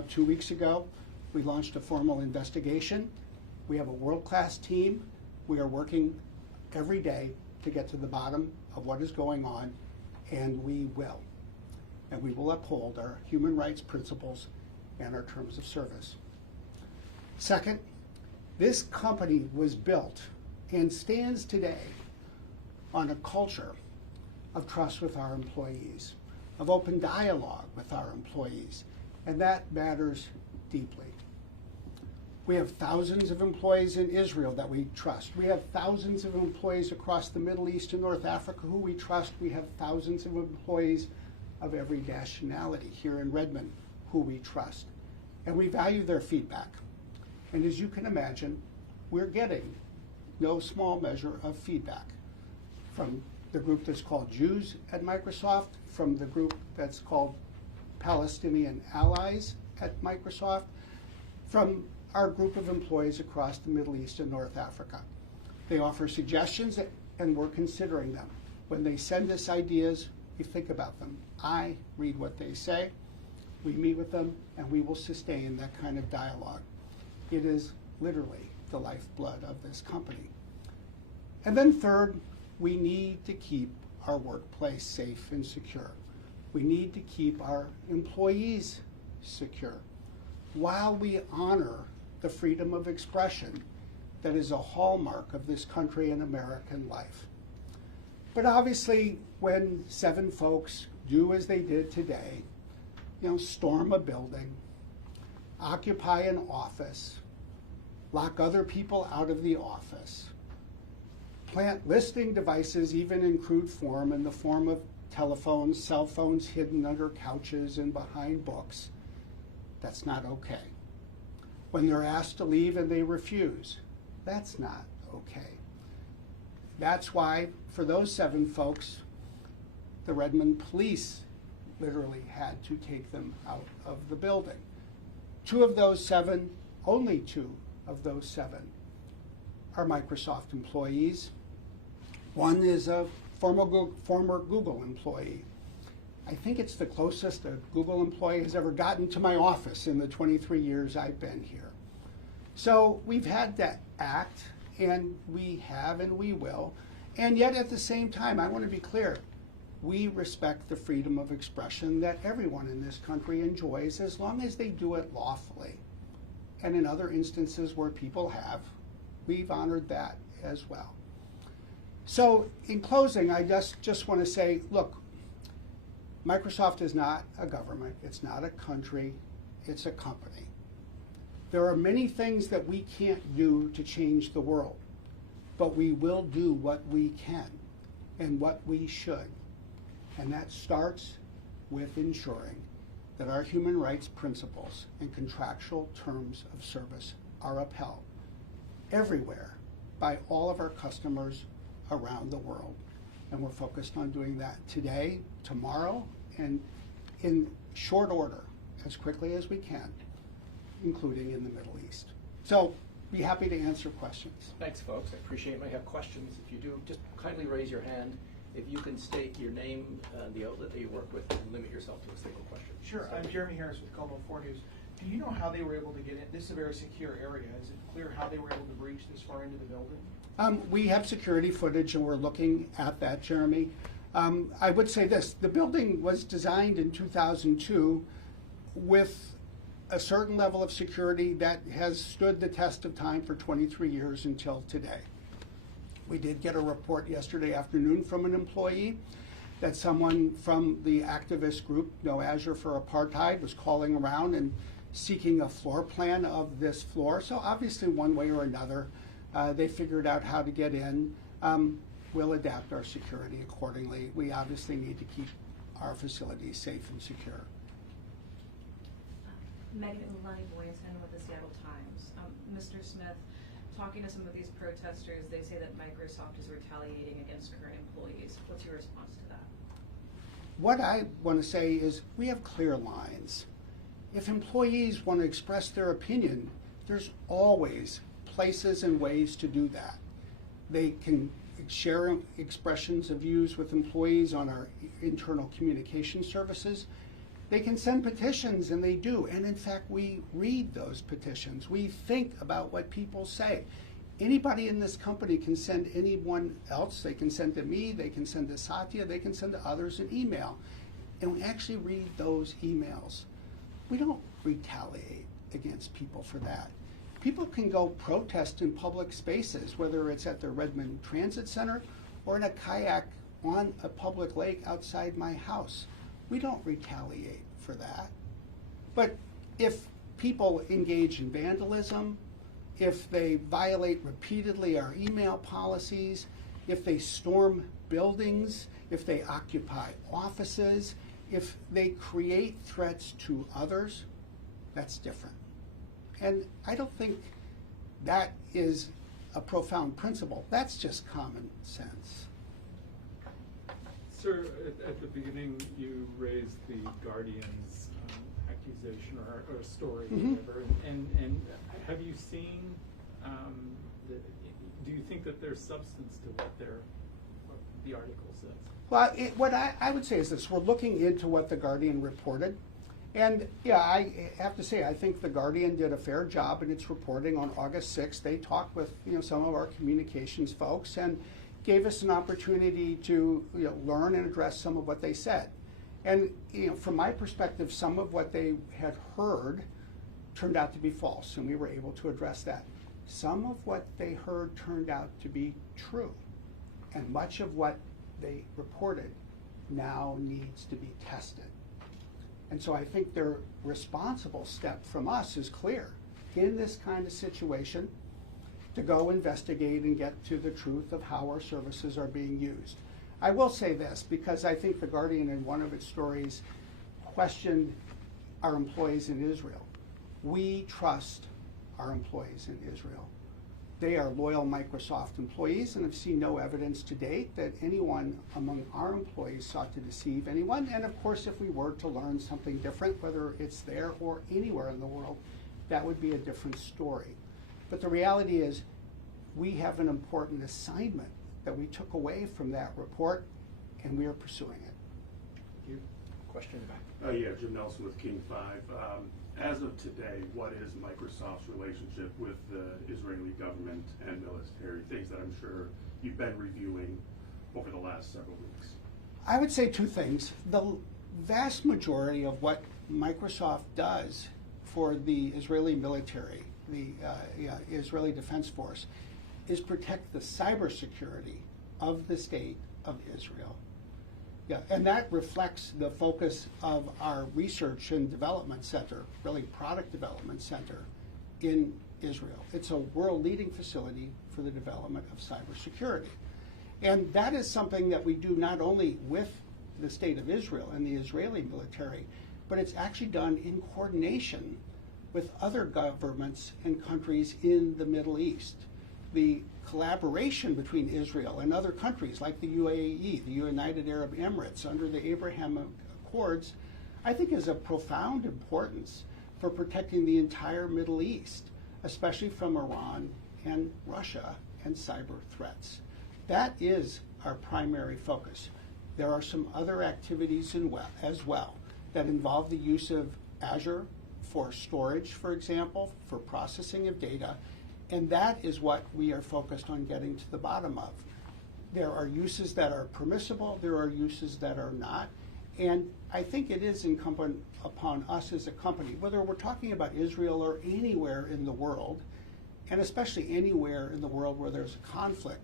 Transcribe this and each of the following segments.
about 2 weeks ago, we launched a formal investigation. We have a world-class team. We are working every day to get to the bottom of what is going on, and we will. And we will uphold our human rights principles and our terms of service. Second, this company was built and stands today on a culture of trust with our employees, of open dialogue with our employees, and that matters deeply. We have thousands of employees in Israel that we trust. We have thousands of employees across the Middle East and North Africa who we trust. We have thousands of employees of every nationality here in Redmond who we trust. And we value their feedback. And as you can imagine, we're getting no small measure of feedback from the group that's called Jews at Microsoft, from the group that's called Palestinian Allies at Microsoft, from our group of employees across the Middle East and North Africa. They offer suggestions and we're considering them. When they send us ideas, we think about them. I read what they say, we meet with them, and we will sustain that kind of dialogue. It is literally the lifeblood of this company. And then third, we need to keep our workplace safe and secure. We need to keep our employees secure while we honor the freedom of expression that is a hallmark of this country and American life. But obviously, when 7 folks do as they did today, storm a building, occupy an office, lock other people out of the office, plant listening devices even in crude form in the form of telephones, cell phones hidden under couches and behind books, that's not okay. When they're asked to leave and they refuse, that's not okay. That's why, for those 7 folks, the Redmond police literally had to take them out of the building. 2 of those 7, only 2 of those 7, are Microsoft employees. One is a former Google employee. I think it's the closest a Google employee has ever gotten to my office in the 23 years I've been here. So we've had to act, and we have and we will. And yet at the same time, I want to be clear, we respect the freedom of expression that everyone in this country enjoys as long as they do it lawfully. And in other instances where people have, we've honored that as well. So in closing, I just want to say, look, Microsoft is not a government, it's not a country, it's a company. There are many things that we can't do to change the world, but we will do what we can and what we should. And that starts with ensuring that our human rights principles and contractual terms of service are upheld everywhere by all of our customers around the world. And we're focused on doing that today, tomorrow, and in short order, as quickly as we can, including in the Middle East. So, be happy to answer questions. Thanks, folks. I appreciate it. I have questions. If you do, just kindly raise your hand. If you can state your name, the outlet that you work with, and limit yourself to a single question. Sure. I'm Jeremy Harris with Como 4 News. Do you know how they were able to get in? This is a very secure area. Is it clear how they were able to breach this far into the building? We have security footage, and we're looking at that, Jeremy. I would say this. The building was designed in 2002 with a certain level of security that has stood the test of time for 23 years until today. We did get a report yesterday afternoon from an employee that someone from the activist group, Azure for Apartheid, was calling around and seeking a floor plan of this floor. So obviously, one way or another, they figured out how to get in. We'll adapt our security accordingly. We obviously need to keep our facilities safe and secure. Megan Boynton with the Seattle Times. Mr. Smith, talking to some of these protesters, they say that Microsoft is retaliating against current employees. What's your response to that? What I want to say is we have clear lines. If employees want to express their opinion, there's always places and ways to do that. They can share expressions of views with employees on our internal communication services. They can send petitions, and they do. And in fact, we read those petitions. We think about what people say. Anybody in this company can send anyone else. They can send to me, they can send to Satya, they can send to others an email. And we actually read those emails. We don't retaliate against people for that. People can go protest in public spaces, whether it's at the Redmond Transit Center or in a kayak on a public lake outside my house. We don't retaliate for that. But if people engage in vandalism, if they violate repeatedly our email policies, if they storm buildings, if they occupy offices, if they create threats to others, that's different. And I don't think that is a profound principle. That's just common sense. Sir, at the beginning, you raised the Guardian's accusation or story, Mhm. whatever. And have you seen? Do you think that there's substance to what the article says? Well, what I would say is this: we're looking into what the Guardian reported, and yeah, I have to say I think the Guardian did a fair job in its reporting on August 6th. They talked with some of our communications folks and gave us an opportunity to learn and address some of what they said. And from my perspective, some of what they had heard turned out to be false, and we were able to address that. Some of what they heard turned out to be true, and much of what they reported now needs to be tested. And so I think their responsible step from us is clear. In this kind of situation, to go investigate and get to the truth of how our services are being used. I will say this, because I think the Guardian in one of its stories questioned our employees in Israel. We trust our employees in Israel. They are loyal Microsoft employees and have seen no evidence to date that anyone among our employees sought to deceive anyone. And of course, if we were to learn something different, whether it's there or anywhere in the world, that would be a different story. But the reality is, we have an important assignment that we took away from that report, and we are pursuing it. Thank you. Question in the back. Yeah, Jim Nelson with King 5. As of today, what is Microsoft's relationship with the Israeli government and military? Things that I'm sure you've been reviewing over the last several weeks. I would say two things. The vast majority of what Microsoft does for the Israeli military, the Israeli Defense Force, is protect the cybersecurity of the state of Israel. Yeah, and that reflects the focus of our research and development center, really product development center in Israel. It's a world-leading facility for the development of cybersecurity. And that is something that we do not only with the state of Israel and the Israeli military, but it's actually done in coordination with other governments and countries in the Middle East. The collaboration between Israel and other countries like the UAE, the United Arab Emirates, under the Abraham Accords, I think is of profound importance for protecting the entire Middle East, especially from Iran and Russia and cyber threats. That is our primary focus. There are some other activities as well that involve the use of Azure for storage, for example, for processing of data, and that is what we are focused on getting to the bottom of. There are uses that are permissible, there are uses that are not, and I think it is incumbent upon us as a company, whether we're talking about Israel or anywhere in the world, and especially anywhere in the world where there's a conflict,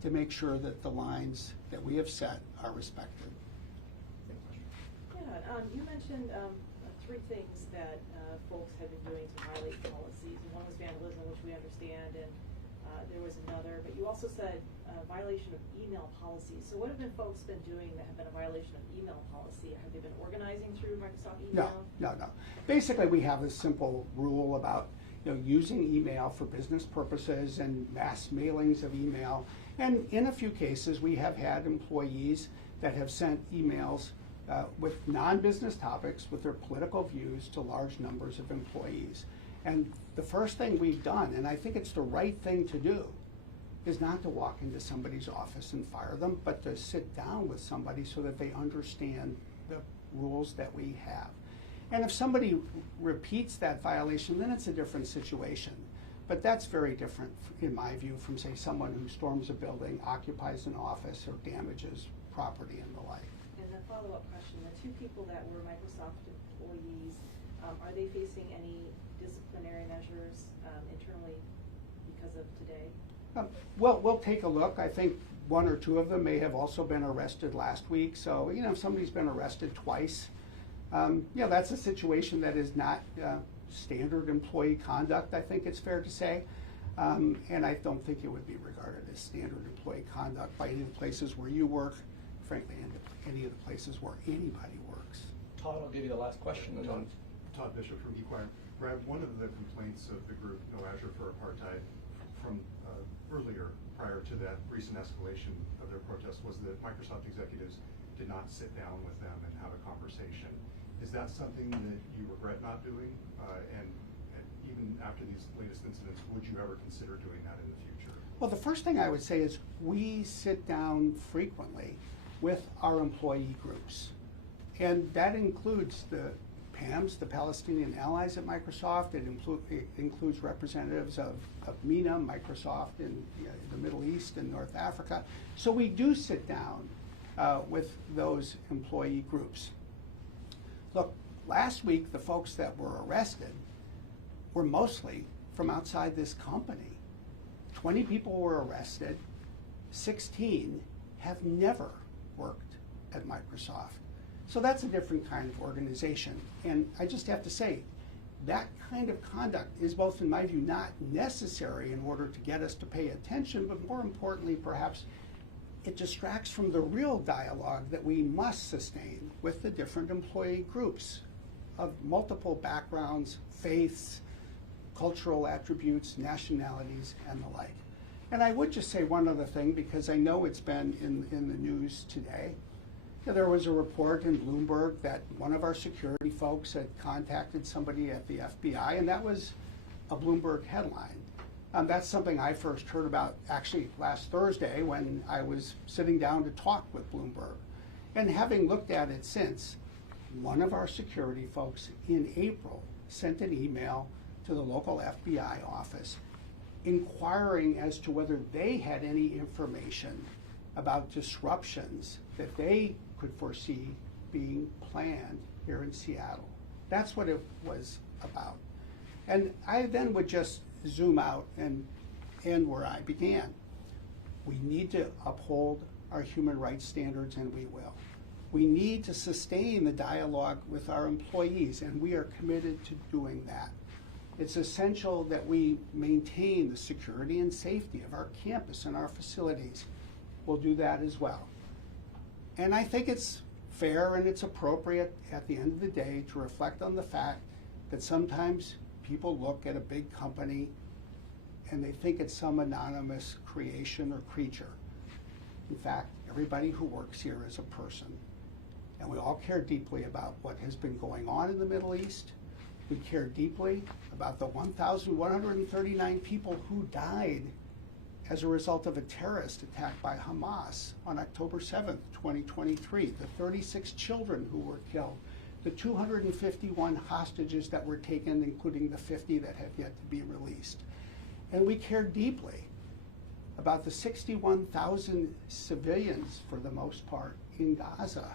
to make sure that the lines that we have set are respected. Yeah, you mentioned three things that folks have been doing to violate policies. One was vandalism, which we understand, and there was another. But you also said violation of email policies. So what have folks been doing that have been a violation of email policy? Have they been organizing through Microsoft email? No. Basically, we have a simple rule about using email for business purposes and mass mailings of email. And in a few cases, we have had employees that have sent emails with non-business topics with their political views to large numbers of employees. And the first thing we've done, and I think it's the right thing to do, is not to walk into somebody's office and fire them, but to sit down with somebody so that they understand the rules that we have. And if somebody repeats that violation, then it's a different situation. But that's very different, in my view, from, say, someone who storms a building, occupies an office, or damages property and the like. And a follow-up question, the two people that were Microsoft employees, are they facing any disciplinary measures internally because of today? Well, we'll take a look. I think one or two of them may have also been arrested last week. So, you know, if somebody's been arrested twice, that's a situation that is not standard employee conduct, I think it's fair to say. And I don't think it would be regarded as standard employee conduct by any of the places where you work, frankly, any of the places where anybody works. Todd, I'll give you the last question. And then Todd Bishop from eQuire. Brad, one of the complaints of the group No Azure for Apartheid from earlier, prior to that recent escalation of their protest, was that Microsoft executives did not sit down with them and have a conversation. Is that something that you regret not doing? And even after these latest incidents, would you ever consider doing that in the future? Well, the first thing I would say is we sit down frequently with our employee groups. And that includes the PAMs, the Palestinian allies at Microsoft. It includes representatives of MENA, Microsoft in the Middle East and North Africa. So we do sit down with those employee groups. Look, last week the folks that were arrested were mostly from outside this company. 20 people were arrested, 16 have never worked at Microsoft. So that's a different kind of organization. And I just have to say, that kind of conduct is both, in my view, not necessary in order to get us to pay attention, but more importantly, perhaps, it distracts from the real dialogue that we must sustain with the different employee groups of multiple backgrounds, faiths, cultural attributes, nationalities, and the like. And I would just say one other thing, because I know it's been in the news today. There was a report in Bloomberg that one of our security folks had contacted somebody at the FBI, and that was a Bloomberg headline. That's something I first heard about actually last Thursday when I was sitting down to talk with Bloomberg. And having looked at it since, one of our security folks in April sent an email to the local FBI office inquiring as to whether they had any information about disruptions that they could foresee being planned here in Seattle. That's what it was about. And I then would just zoom out and end where I began. We need to uphold our human rights standards, and we will. We need to sustain the dialogue with our employees, and we are committed to doing that. It's essential that we maintain the security and safety of our campus and our facilities. We'll do that as well. And I think it's fair and it's appropriate at the end of the day to reflect on the fact that sometimes people look at a big company and they think it's some anonymous creation or creature. In fact, everybody who works here is a person. And we all care deeply about what has been going on in the Middle East. We care deeply about the 1,139 people who died as a result of a terrorist attack by Hamas on October 7th, 2023, the 36 children who were killed, the 251 hostages that were taken, including the 50 that have yet to be released. And we care deeply about the 61,000 civilians, for the most part, in Gaza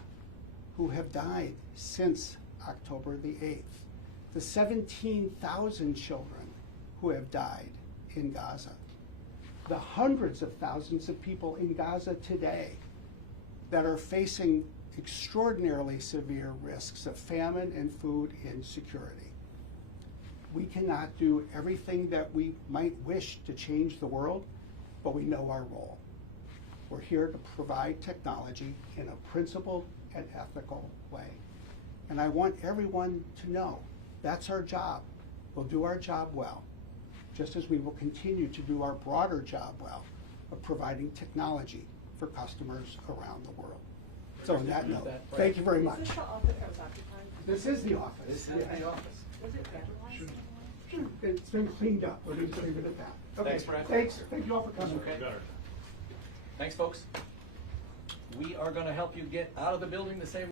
who have died since October the 8th, the 17,000 children who have died in Gaza, the hundreds of thousands of people in Gaza today that are facing extraordinarily severe risks of famine and food insecurity. We cannot do everything that we might wish to change the world, but we know our role. We're here to provide technology in a principled and ethical way. And I want everyone to know that's our job. We'll do our job well, just as we will continue to do our broader job well of providing technology for customers around the world. So on that note, thank you very much. Is this the office that was occupied? This is the office. This is Yeah. the office. Was it vandalized? Sure, it's been cleaned up. We're just leave it at that. Okay. Thanks, Brad. Thanks. Thank you all for coming. Okay. Thanks, folks. We are going to help you get out of the building the same